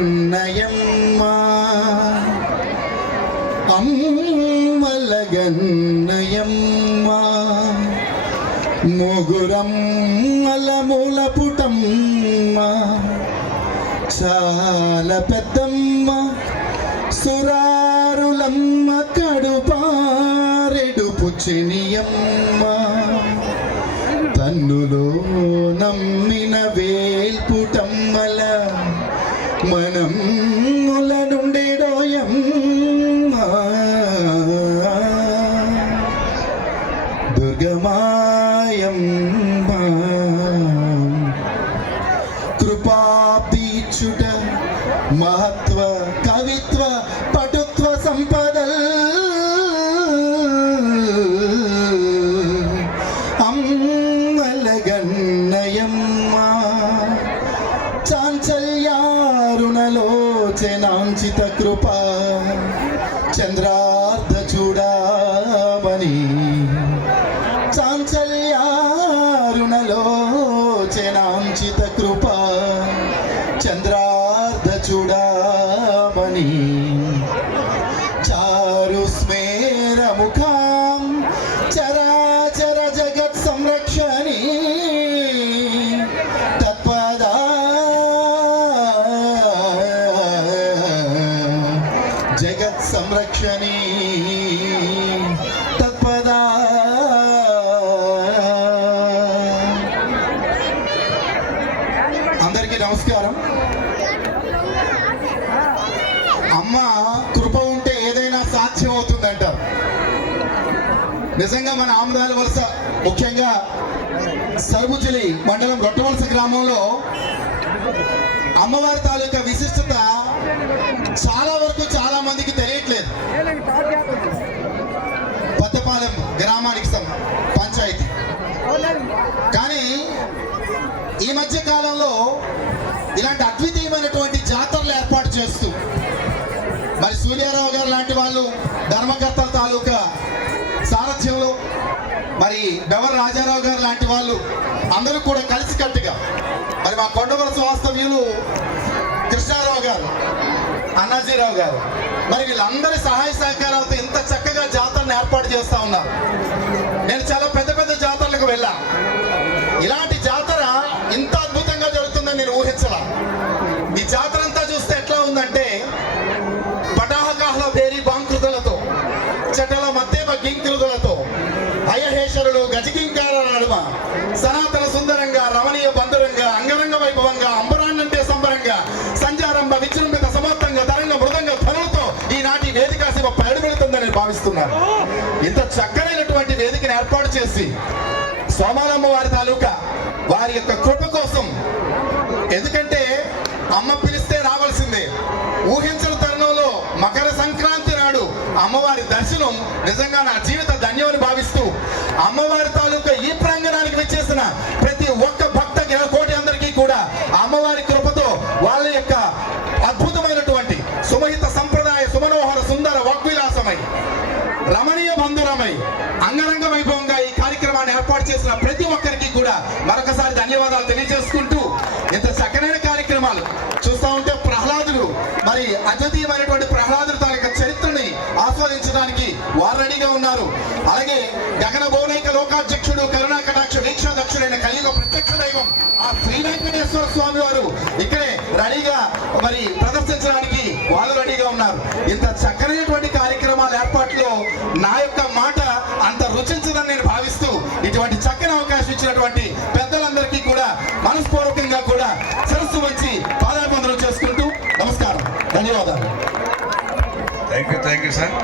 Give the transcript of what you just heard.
అమ్మలగన్నయమ్మా అమ్మలగన్నయమ్మా ముగురమ్మల మూల పుటమ్మ చాలా పెద్దమ్మ సురారులమ్మ కడుపారెడు పుచ్చినియమ్మ తన్నులో నమ్మిన వేల్పుటమ్మల మనం ముల నుండేడోయమ్మ దుర్గమాయమ్మ కృపాపీచుట మహత్వ కవిత్వ పటుత్వ సంపదల్ అమ్మలగన్నయమ్మ చాంచల్యారుణలోచనాంచిత కృప చంద్రార్ధ చూడామణి చాంచల్యారుణలోచనాంచిత కృప చంద్రార్ధ చూడామణి చారు స్మేర ముఖాం చరాచర జగత్ సంరక్షణి తత్పదా జగత్ సంరక్షణి తత్పదా అందరికీ నమస్కారం. అమ్మ కృప ఉంటే ఏదైనా సాధ్యం అవుతుందంటారు. నిజంగా మన ఆమదాల వలస ముఖ్యంగా సరుబుజిలి మండలం రొట్టవలస గ్రామంలో అమ్మవారి తాలూకా విశిష్టత చాలా వరకు చాలా మందికి తెలియట్లేదు. కొత్తపాలెం గ్రామానికి పంచాయతీ. కానీ ఈ మధ్య కాలంలో ఇలాంటి అద్వితీయమైనటువంటి జాతరలు ఏర్పాటు చేస్తూ మరి సూర్యారావు గారు లాంటి వాళ్ళు ధర్మకర్తల తాలూకా సారథ్యంలో మరి బెవర్ రాజారావు గారు లాంటి వాళ్ళు అందరూ కూడా కలిసికట్టుగా మరి మా కొండవలస వాస్తవ్యులు కృష్ణారావు గారు, అన్నాజీరావు గారు మరి వీళ్ళందరి సహాయ సహకారాలతో ఇంత చక్కగా జాతరను ఏర్పాటు చేస్తూ ఉన్నారు. నేను చాలా పెద్ద పెద్ద జాతరలకు వెళ్ళా. ఇలాంటి జాతర ఇంత అద్భుతంగా జరుగుతుందని నేను ఊహించలా. ఈ జాతర అంతా చూస్తే ఎట్లా ఉందంటే పటాహకాహల భేరీ బాంకృతులతో చటల మధ్య గింకృతులతో అయహేశ్వరుడు గజకింకారాల నడుమ సనాతన సుందరంగా రమణీయ బంధురంగా అంగరంగ వైభవంగా అంబరాన్నంటే సంబరంగా సంచారంభ విజృంభిత సమర్థంగా తరంగ మృదంగ ధ్వనులతో ఈనాటి వేదిక శివ పైడుబెడుతుందని నేను భావిస్తున్నాను. ఇంత చక్కనైనటువంటి వేదికను ఏర్పాటు చేసి సోమాలమ్మ వారి తాలూకా వారి యొక్క కృప కోసం, ఎందుకంటే అమ్మ పిలిస్తే రావాల్సిందే. ఊహించిన తరుణంలో మకర సంక్రాంతి నాడు అమ్మవారి దర్శనం నిజంగా నా జీవిత ధన్యమని భావిస్తూ అమ్మవారి తాలూకా ఈ ప్రాంగణానికి వచ్చేసిన ప్రతి ఒక్క భక్త కోటి అందరికీ కూడా అమ్మవారి కృపతో వాళ్ళ యొక్క అద్భుతమైనటువంటి సుమహిత సంప్రదాయ సుమనోహర సుందర వాగ్విలాసమై రమణీయ బంధురమై అంగరంగ వైభవంగా ఈ కార్యక్రమాన్ని ఏర్పాటు చేసిన ప్రతి ఒక్కరికి కూడా మరొకసారి ధన్యవాదాలు తెలియజేసుకుంటూ, ఇంత చక్కనైన కార్యక్రమాలు చూస్తూ ఉంటే ప్రహ్లాదుడు మరి అద్వితీయమైనటువంటి ప్రహ్లాదుడు తాలూకా చరిత్రని ఆస్వాదించడానికి వారు రెడీగా ఉన్నారు. అలాగే గగన భువనైక లోకాధ్యక్షుడు కరుణా కటాక్ష వీక్షాధ్యక్షుడైన కలియుగ ప్రత్యక్ష దైవం ఆ శ్రీ వెంకటేశ్వర స్వామి వారు ఇక్కడే రెడీగా మరి ప్రదర్శించడానికి వాళ్ళు రెడీగా ఉన్నారు. ఇంత చక్కనైనటువంటి కార్యక్రమాల ఏర్పాటులో నా యొక్క మాట అంత రుచించదని నేను భావిస్తూ ఇటువంటి చక్కని అవకాశం ఇచ్చినటువంటి పెద్దలందరికీ కూడా మనస్పూర్వకంగా కూడా సరస్సు వచ్చి పాదాభివందనం చేసుకుంటూ నమస్కారం, ధన్యవాదాలు. Thank you sir.